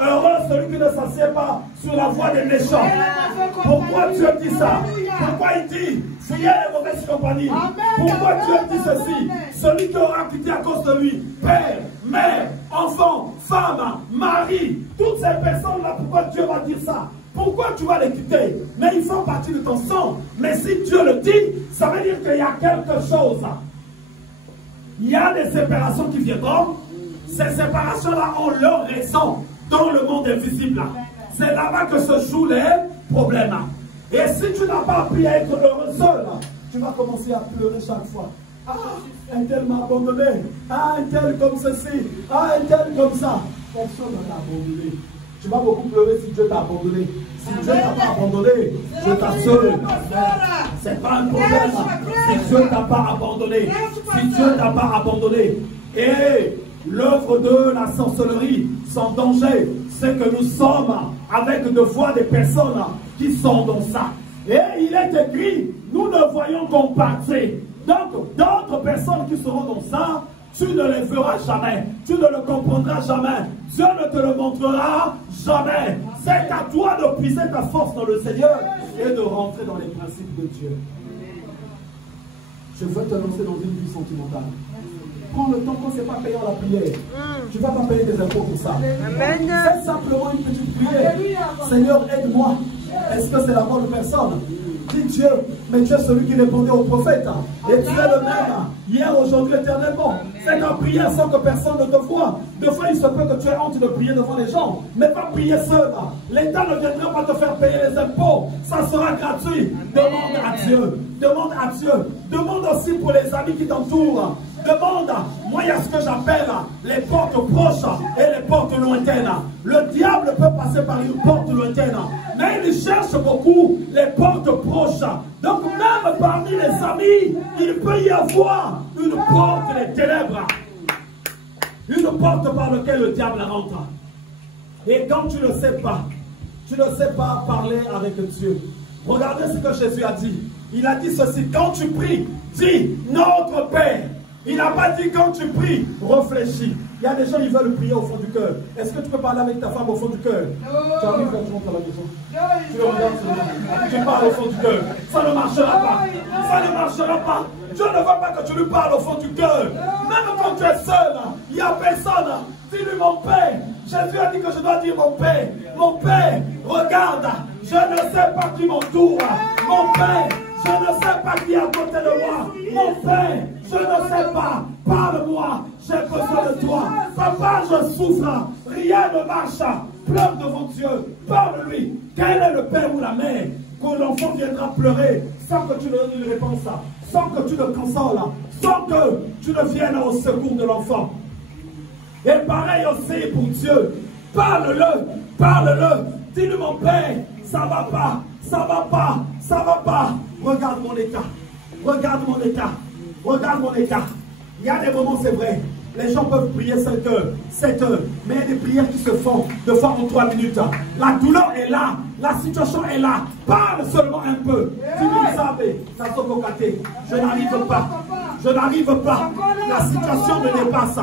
Heureux celui qui ne s'assied pas sur la voie des méchants. Pourquoi Dieu dit ça? Pourquoi il dit fuyez les mauvaises compagnies? Pourquoi Dieu dit ceci? Celui qui aura quitté à cause de lui père, mère, enfant, femme, mari, toutes ces personnes-là, pourquoi Dieu va dire ça? Pourquoi tu vas les quitter? Mais ils font partie de ton sang. Mais si Dieu le dit, ça veut dire qu'il y a quelque chose. Il y a des séparations qui viendront. Ces séparations-là ont leur raison dans le monde invisible. C'est là-bas que se jouent les problèmes. Et si tu n'as pas appris à être heureux seul, tu vas commencer à pleurer chaque fois. Ah, un tel m'a abandonné. Ah, un tel comme ceci. Ah, un tel comme ça. Personne ne t'a abandonné. Tu vas beaucoup pleurer si Dieu t'a abandonné. Si Dieu ne t'a pas abandonné, je t'assure, c'est pas un problème. Si Dieu ne t'a pas abandonné, si Dieu ne t'a pas abandonné, et l'œuvre de la sorcellerie, son danger, c'est que nous sommes avec de fois des personnes qui sont dans ça. Et il est écrit, nous ne voyons qu'en partie. Donc, d'autres personnes qui seront dans ça, tu ne les verras jamais. Tu ne le comprendras jamais. Dieu ne te le montrera jamais. C'est à toi de puiser ta force dans le Seigneur et de rentrer dans les principes de Dieu. Je veux te lancer dans une vie sentimentale. Prends le temps quand ce n'est pas payant la prière. Tu ne vas pas payer des impôts pour ça. Fais simplement une petite prière. Seigneur, aide-moi. Est-ce que c'est la bonne personne? Dis Dieu, mais tu es celui qui répondait au prophète. Et tu es le même, hier, aujourd'hui, éternellement. Fais ta prière sans que personne ne te voie. De fois, il se peut que tu aies honte de prier devant les gens. Mais pas prier seul. L'État ne viendra pas te faire payer les impôts. Ça sera gratuit. Demande à Dieu. Demande à Dieu. Demande aussi pour les amis qui t'entourent. Demande, moi il y a ce que j'appelle les portes proches et les portes lointaines. Le diable peut passer par une porte lointaine, mais il cherche beaucoup les portes proches. Donc même parmi les amis, il peut y avoir une porte des ténèbres. Une porte par laquelle le diable rentre. Et quand tu ne sais pas parler avec Dieu. Regardez ce que Jésus a dit. Il a dit ceci, quand tu pries, dis notre Père. Il n'a pas dit quand tu pries, réfléchis. Il y a des gens qui veulent prier au fond du cœur. Est-ce que tu peux parler avec ta femme au fond du cœur? Tu arrives quand tu rentres à la maison. Tu le regardes, tu parles au fond du cœur. Ça ne marchera pas. Ça ne marchera pas. Dieu ne veut pas que tu lui parles au fond du cœur. Même quand tu es seul, il n'y a personne. Dis-lui mon Père. Jésus a dit que je dois dire mon Père. Mon Père, regarde. Je ne sais pas qui m'entoure. Mon Père, je ne sais pas qui est à côté de moi. Mon Père, je ne sais pas. Parle-moi. J'ai besoin de toi. Papa, je souffre. Rien ne marche. Pleure devant Dieu. Parle-lui. Quel est le père ou la mère que l'enfant viendra pleurer sans que tu ne lui répondes ça, sans que tu le consoles, sans que tu ne viennes au secours de l'enfant? Et pareil aussi pour Dieu. Parle-le. Parle-le. Dis-lui mon Père, ça va pas. Ça va pas. Ça va pas. Regarde mon état. Regarde mon état. Regarde mon état. Il y a des moments, c'est vrai. Les gens peuvent prier 5 heures, 7 heures, mais il y a des prières qui se font de fois en 3 minutes. La douleur est là, la situation est là. Parle seulement un peu. Tu me savais, ça s'ococate. Je n'arrive pas. Je n'arrive pas. La situation me dépasse.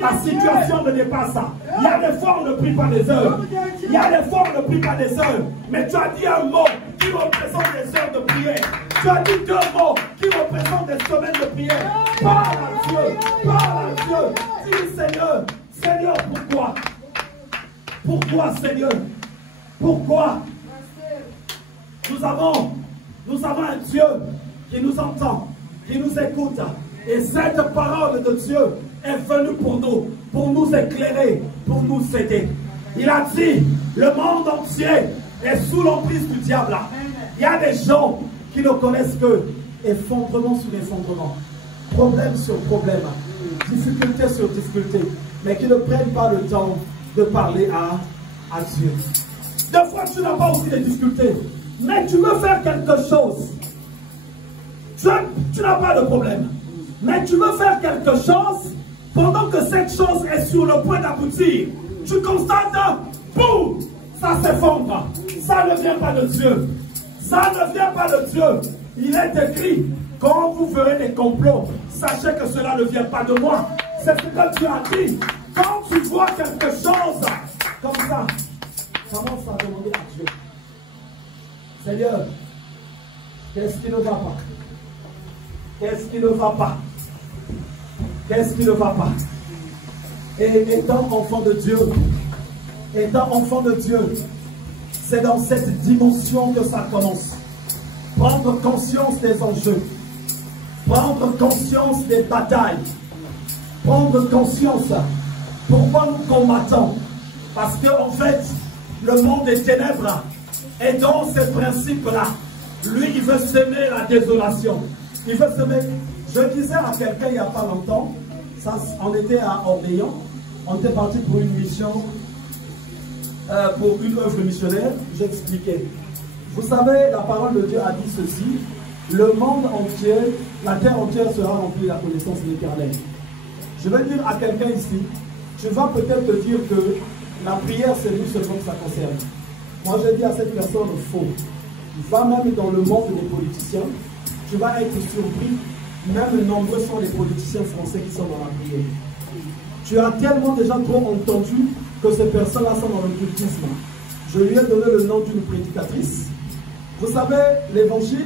La situation me dépasse. Il y a des fois où on ne prie pas des heures. Il y a des fois où on ne prie pas des heures. Mais tu as dit un mot qui représente des heures de prière. Tu as dit 2 mots qui représentent des semaines de prière. Parle à Dieu. Parle à Dieu. Dis Seigneur. Seigneur, pourquoi? Pourquoi, Seigneur? Pourquoi? Nous avons un Dieu qui nous entend, qui nous écoute. Et cette parole de Dieu est venue pour nous éclairer, pour nous aider. Il a dit, le monde entier est sous l'emprise du diable. Il y a des gens qui ne connaissent que effondrement sur effondrement, problème sur problème, difficulté sur difficulté, mais qui ne prennent pas le temps de parler à Dieu. Des fois, tu n'as pas aussi des difficultés, mais tu veux faire quelque chose. Tu n'as pas de problème, mais tu veux faire quelque chose pendant que cette chose est sur le point d'aboutir. Tu constates, boum, ça s'effondre. Ça ne vient pas de Dieu. Ça ne vient pas de Dieu. Il est écrit, quand vous verrez des complots, sachez que cela ne vient pas de moi. C'est ce que Dieu a dit. Quand tu vois quelque chose comme ça, commence à demander à Dieu. Seigneur, qu'est-ce qui ne va pas? Qu'est-ce qui ne va pas? Qu'est-ce qui ne va pas? Et étant enfant de Dieu, c'est dans cette dimension que ça commence. Prendre conscience des enjeux, prendre conscience des batailles, prendre conscience pourquoi nous combattons. Parce qu'en fait, le monde des ténèbres est dans ces principes-là. Lui, il veut semer la désolation. Il veut semer. Je disais à quelqu'un il n'y a pas longtemps, on était à Orléans, on était parti pour une mission, pour une œuvre missionnaire. J'expliquais. Vous savez, la parole de Dieu a dit ceci: le monde entier, la terre entière sera remplie de la connaissance de l'Éternel. Je vais dire à quelqu'un ici, tu vas peut-être te dire que la prière, c'est nous seulement que ça concerne. Moi, je dis à cette personne, faux. Va même dans le monde des politiciens, tu vas être surpris. Même nombreux sont les politiciens français qui sont dans la prière. Tu as tellement déjà trop entendu que ces personnes-là sont dans le cultisme. Je lui ai donné le nom d'une prédicatrice. Vous savez, l'évangile,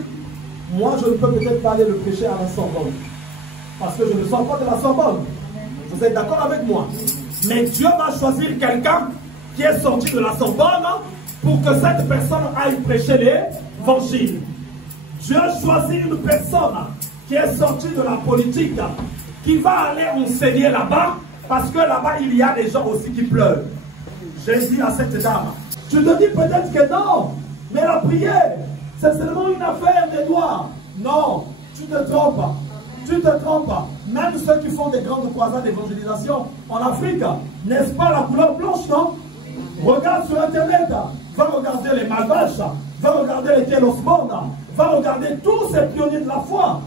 moi je ne peux peut-être pas aller le prêcher à la Sorbonne. Parce que je ne sors pas de la Sorbonne. Vous êtes d'accord avec moi? Mais Dieu va choisir quelqu'un qui est sorti de la Sorbonne pour que cette personne aille prêcher l'évangile. Dieu choisit une personne qui est sortie de la politique, qui va aller enseigner là-bas, parce que là-bas il y a des gens aussi qui pleurent. J'ai dit à cette dame, tu te dis peut-être que non, mais la prière, c'est seulement une affaire des doigts. Non, tu te trompes. Tu te trompes. Même ceux qui font des grandes croisades d'évangélisation en Afrique, n'est-ce pas la couleur blanche, non? Regarde sur Internet, va regarder les Malvaches, va regarder les Télosmondes, va regarder tous ces pionniers de la foi.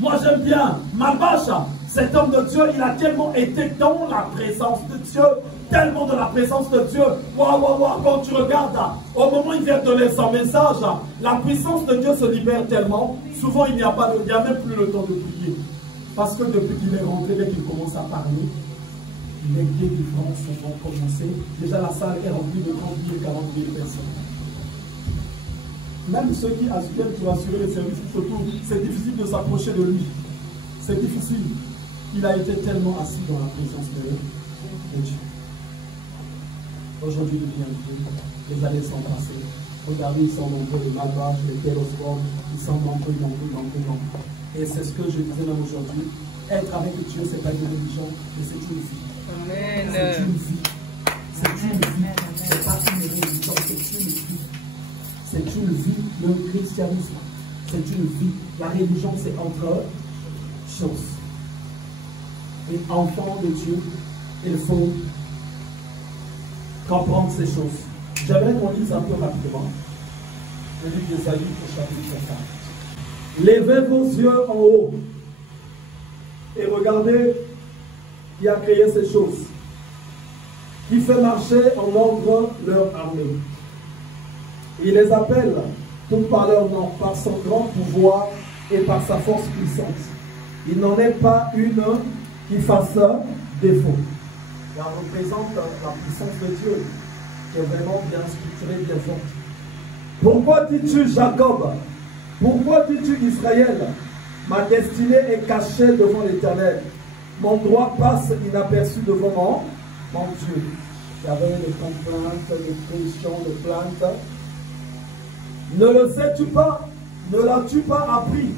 Moi j'aime bien Malvache, cet homme de Dieu, il a tellement été dans la présence de Dieu, tellement de la présence de Dieu. Waouh, quand tu regardes, au moment où il vient donner son message, la puissance de Dieu se libère tellement. Souvent il n'y a même plus le temps de prier. Parce que depuis qu'il est rentré, dès qu'il commence à parler, les délivrances vont commencer. Déjà la salle est remplie de 30 000, 40 000 personnes. Même ceux qui viennent pour assurer les services autour, c'est difficile de s'approcher de lui. C'est difficile. Il a été tellement assis dans la présence de Dieu. Aujourd'hui, le bien Dieu, les années sont passées. Regardez, ils sont nombreux, les Malvaches, les Télosmondes, ils sont nombreux. Et c'est ce que je disais même aujourd'hui. Être avec Dieu, ce n'est pas une religion, mais c'est une vie. Amen. C'est une vie. C'est une vie. C'est pas une religion, c'est une vie. C'est une vie, le christianisme. C'est une vie. La religion, c'est entre choses. Et enfant de Dieu, il faut comprendre ces choses. J'aimerais qu'on lise un peu rapidement le livre d'Ésaïe au chapitre 4. Levez vos yeux en haut et regardez qui a créé ces choses, qui fait marcher en ordre leur armée. Il les appelle tout par leur nom, par son grand pouvoir et par sa force puissante. Il n'en est pas une qui fasse défaut. Elle représente la puissance de Dieu, qui est vraiment bien structurée, bien forte. Pourquoi dis-tu Jacob? Pourquoi dis-tu Israël? Ma destinée est cachée devant l'Éternel. Mon droit passe inaperçu devant mon Dieu. Il y avait des complaintes, des pressions, des plaintes. Ne le sais-tu pas? Ne l'as-tu pas appris?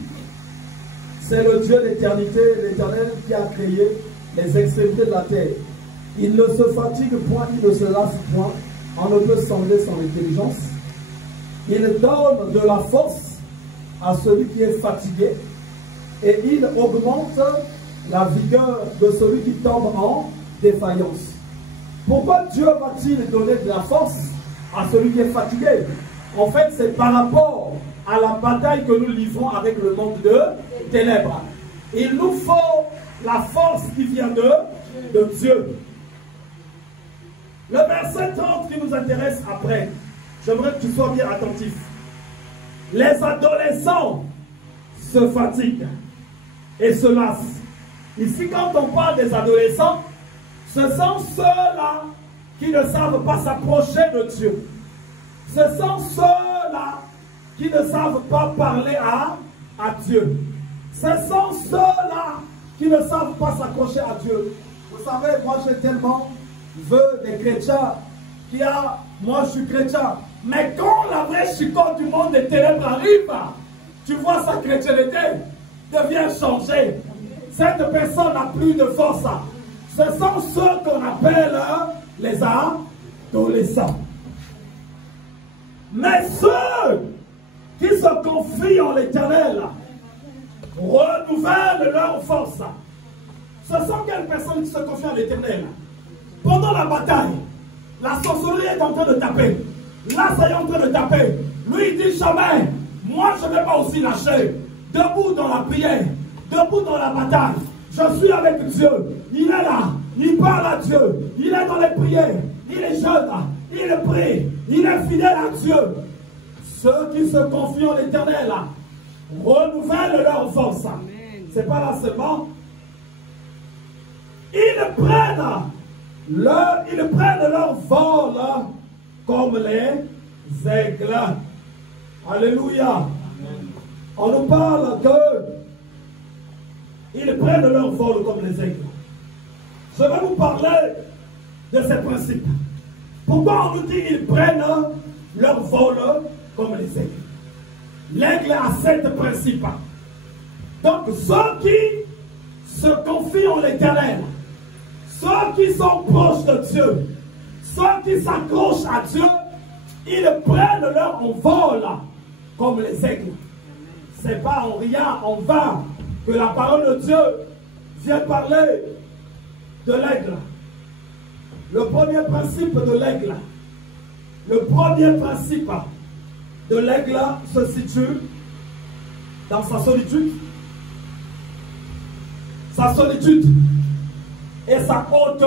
C'est le Dieu d'éternité, l'Éternel qui a créé les extrémités de la terre. Il ne se fatigue point, il ne se lasse point. On ne peut sonder son intelligence. Il donne de la force à celui qui est fatigué et il augmente la vigueur de celui qui tombe en défaillance. Pourquoi Dieu va-t-il donner de la force à celui qui est fatigué? En fait, c'est par rapport à la bataille que nous livrons avec le monde de ténèbres. Il nous faut la force qui vient de Dieu. Le verset 30 qui nous intéresse après, j'aimerais que tu sois bien attentif. Les adolescents se fatiguent et se lassent. Ici, quand on parle des adolescents, ce sont ceux-là qui ne savent pas s'approcher de Dieu. Ce sont ceux-là qui ne savent pas parler à Dieu. Ce sont ceux-là qui ne savent pas s'accrocher à Dieu. Vous savez, moi j'ai tellement vu des chrétiens qui a, moi je suis chrétien, mais quand la vraie chicotte du monde des ténèbres arrive, tu vois sa chrétienté devient changée. Cette personne n'a plus de force. Ce sont ceux qu'on appelle les adolescents. Mais ceux qui se confient en l'Éternel renouvellent leur force. Ce sont quelles personnes qui se confient en l'Éternel? Pendant la bataille, la sorcellerie est en train de taper. Là, ça est en train de taper. Lui, il dit jamais, moi je ne vais pas aussi lâcher. Debout dans la prière, debout dans la bataille. Je suis avec Dieu. Il est là. Il parle à Dieu. Il est dans les prières. Il est jeune. Il prie. Il est fidèle à Dieu. Ceux qui se confient en l'Éternel renouvellent leur force. Ce n'est pas là seulement. Ils prennent leur vol comme les aigles. Alléluia. On nous parle que ils prennent leur vol comme les aigles. Je vais vous parler de ces principes. Pourquoi on nous dit qu'ils prennent leur vol comme les aigles? L'aigle a 7 principes. Donc ceux qui se confient en l'Éternel, ceux qui sont proches de Dieu, ceux qui s'accrochent à Dieu, ils prennent leur vol comme les aigles. Ce n'est pas en rien, en vain, que la parole de Dieu vient parler de l'aigle. Le premier principe de l'aigle, le premier principe de l'aigle se situe dans sa solitude. Sa solitude et sa haute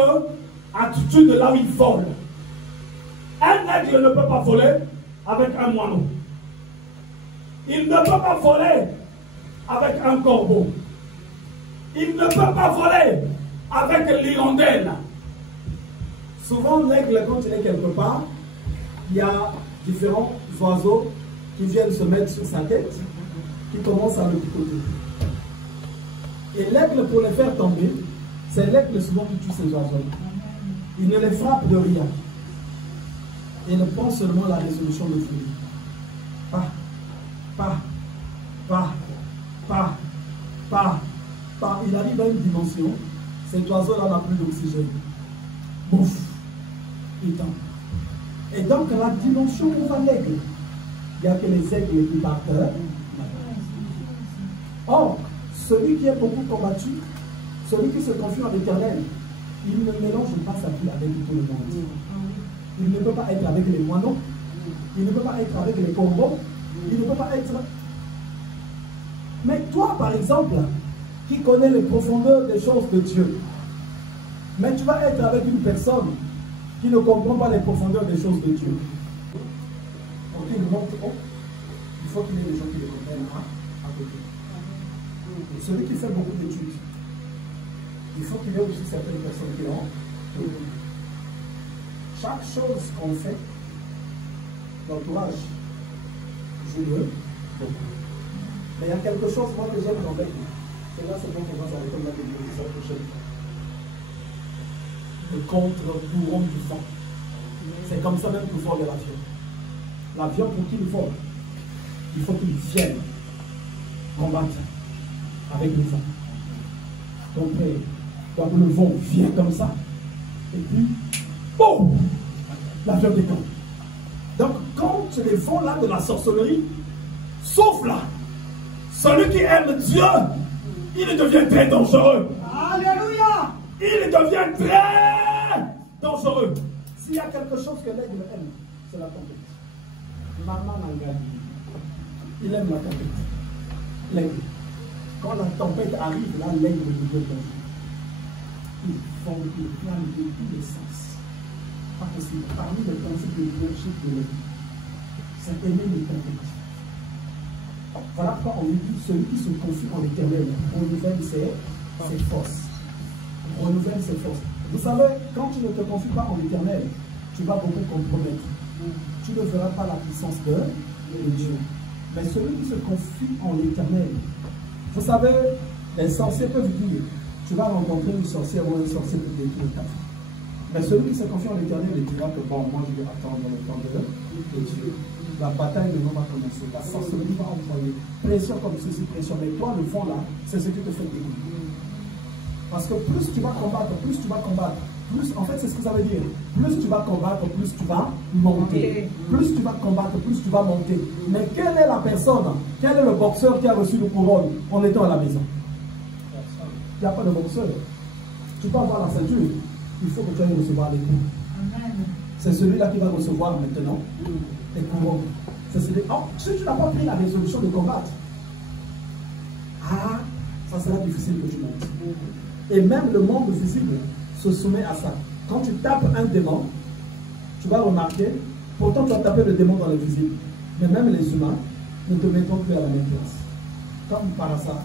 attitude là où il vole. Un aigle ne peut pas voler avec un moineau. Il ne peut pas voler avec un corbeau. Il ne peut pas voler avec l'hirondelle. Souvent, l'aigle, quand il est quelque part, il y a différents oiseaux qui viennent se mettre sur sa tête, qui commencent à le picoter. Et l'aigle, pour les faire tomber, c'est l'aigle souvent qui tue ces oiseaux. Il ne les frappe de rien. Il ne prend seulement la résolution de fuir. Il arrive à une dimension, cet oiseau-là n'a plus d'oxygène. Bouf, il tombe. Et donc, la dimension où va l'aigle, il n'y a que les aigles qui partent. Or, celui qui est beaucoup combattu, celui qui se confie en l'Éternel, il ne mélange pas sa vie avec tout le monde. Il ne peut pas être avec les moineaux, il ne peut pas être avec les corbeaux, il ne peut pas être... Mais toi, par exemple, qui connais les profondeurs des choses de Dieu, mais tu vas être avec une personne qui ne comprend pas les profondeurs des choses de Dieu. Pour qu'il monte haut, il faut qu'il y ait des gens qui le comprennent à côté. Et celui qui fait beaucoup d'études, il faut qu'il y ait aussi certaines personnes qui l'ont. Chaque chose qu'on fait, l'entourage joue le beaucoup. Mais il y a quelque chose, moi, que j'aime dans l'aigle. Et là, c'est bon qu'on va s'arrêter de la télévision prochaine. Le contre-courant du vent. C'est comme ça même qu'il faut l'avion. L'avion, pour qu'il vole, il faut qu'il vienne combattre avec le vent. Donc le vent vient comme ça. Et puis, boum, l'avion décolle. Donc quand les vents là de la sorcellerie soufflent là, Celui qui aime Dieu, il devient très dangereux. Alléluia. Il devient très dangereux. S'il y a quelque chose que l'aigle aime, c'est la tempête. Maman Nangali, il aime la tempête. L'aigle. Quand la tempête arrive, là, l'aigle devient dangereux. Il fond, il plane de tous les sens. Pas possible. Parmi les principes de leadership de l'aigle, c'est aimer les tempêtes. Voilà pourquoi on lui dit celui qui se confie en l'éternel renouvelle ses forces. Renouvelle ses forces. Vous savez, quand tu ne te confies pas en l'éternel, tu vas beaucoup compromettre. Tu ne verras pas la puissance de Dieu. Mais celui qui se confie en l'éternel, vous savez, les sorciers peuvent dire, tu vas rencontrer une sorcière ou un sorcier pour détruire ta vie. Mais celui qui se confie en l'éternel, il dira que bon, moi je vais attendre le temps de Dieu. La bataille ne va pas commencer. La sorcellerie va envoyer pression comme ceci, pression. Mais toi, le fond là, c'est ce qui te fait dégoûter. Parce que plus tu vas combattre, plus tu vas combattre. Plus, en fait, c'est ce que ça veut dire. Plus tu vas combattre, plus tu vas monter. Plus tu vas combattre, plus tu vas monter. Mais quelle est la personne, quel est le boxeur qui a reçu le couronne en étant à la maison? Il n'y a pas de boxeur. Tu peux avoir la ceinture. Il faut que tu ailles recevoir les coups. C'est celui-là qui va recevoir maintenant les couronnes. C'est celui... Oh, si tu n'as pas pris la résolution de combattre, ça sera difficile que tu montes. Et même le monde visible se soumet à ça. Quand tu tapes un démon, tu vas remarquer, pourtant tu as tapé le démon dans le visible, mais même les humains ne te mettront plus à la même place. Comme par hasard,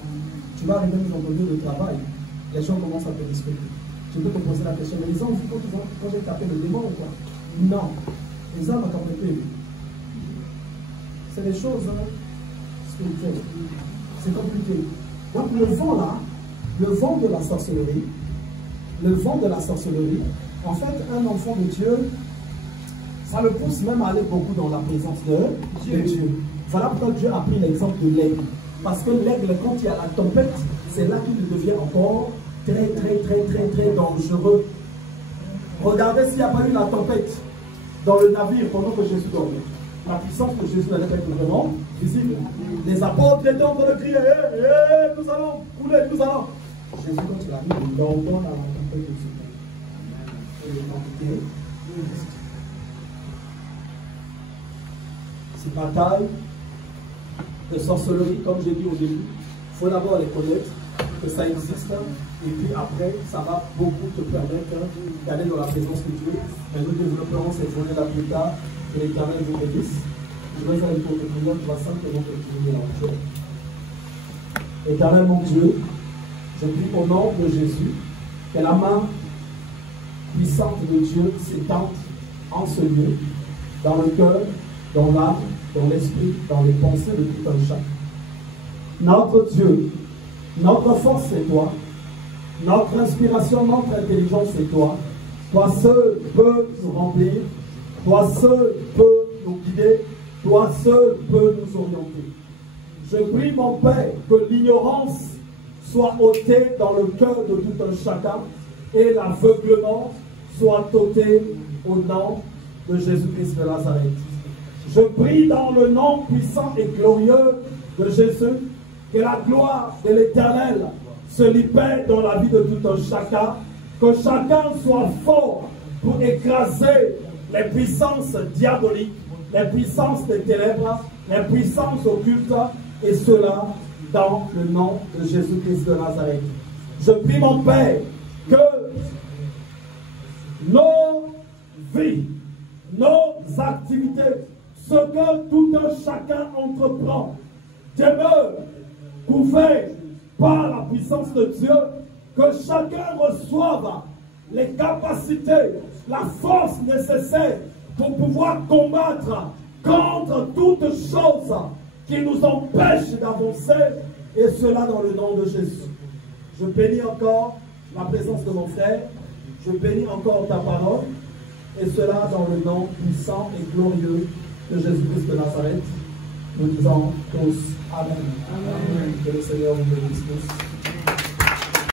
tu vas arriver dans ton lieu de travail, les gens commencent à te respecter. Tu peux te poser la question, mais ils ont vu quand j'ai tapé le démon ou quoi? Non, les hommes ont compris. C'est des choses spirituelles. C'est compliqué. Donc le vent là, le vent de la sorcellerie, en fait, un enfant de Dieu, ça le pousse même à aller beaucoup dans la présence de Dieu. Voilà pourquoi Dieu a pris l'exemple de l'aigle. Parce que l'aigle, quand il y a la tempête, c'est là qu'il devient encore très dangereux. Regardez s'il n'y a pas eu la tempête dans le navire pendant que Jésus dormait. La puissance de Jésus n'allait pas être vraiment visible. Les apôtres étaient en train de crier, nous allons couler, nous allons. Jésus, quand il arrive, il ordonne à la tempête de se taire. Et l'humanité, ces batailles de sorcellerie, comme j'ai dit au début, il faut d'abord les connaître, que ça existe, et puis après, ça va beaucoup te permettre d'aller dans la présence de Dieu. Et nous développerons cette journée-là plus tard, que l'Éternel vous bénisse. Je vais faire une courte prière, tu vas simplement te prier en Dieu. Éternel mon Dieu, je prie au nom de Jésus que la main puissante de Dieu s'étende en ce lieu, dans le cœur, dans l'âme, dans l'esprit, dans les pensées de tout un chacun. Notre Dieu, notre force c'est toi, notre inspiration, notre intelligence c'est toi. Toi seul peux nous remplir, toi seul peux nous guider, toi seul peux nous orienter. Je prie mon Père que l'ignorance soit ôtée dans le cœur de tout un chacun et l'aveuglement soit ôté au nom de Jésus-Christ de Nazareth. Je prie dans le nom puissant et glorieux de Jésus que la gloire de l'Éternel se libère dans la vie de tout un chacun, que chacun soit fort pour écraser les puissances diaboliques, les puissances des ténèbres, les puissances occultes, et cela dans le nom de Jésus-Christ de Nazareth. Je prie mon Père que nos vies, nos activités, ce que tout un chacun entreprend, demeure couvert par la puissance de Dieu, que chacun reçoive les capacités, la force nécessaire pour pouvoir combattre contre toute chose qui nous empêche d'avancer, et cela dans le nom de Jésus. Je bénis encore la présence de mon frère, je bénis encore ta parole, et cela dans le nom puissant et glorieux de Jésus-Christ de Nazareth. Nous disons tous Amen. Amen. Que le Seigneur vous bénisse tous.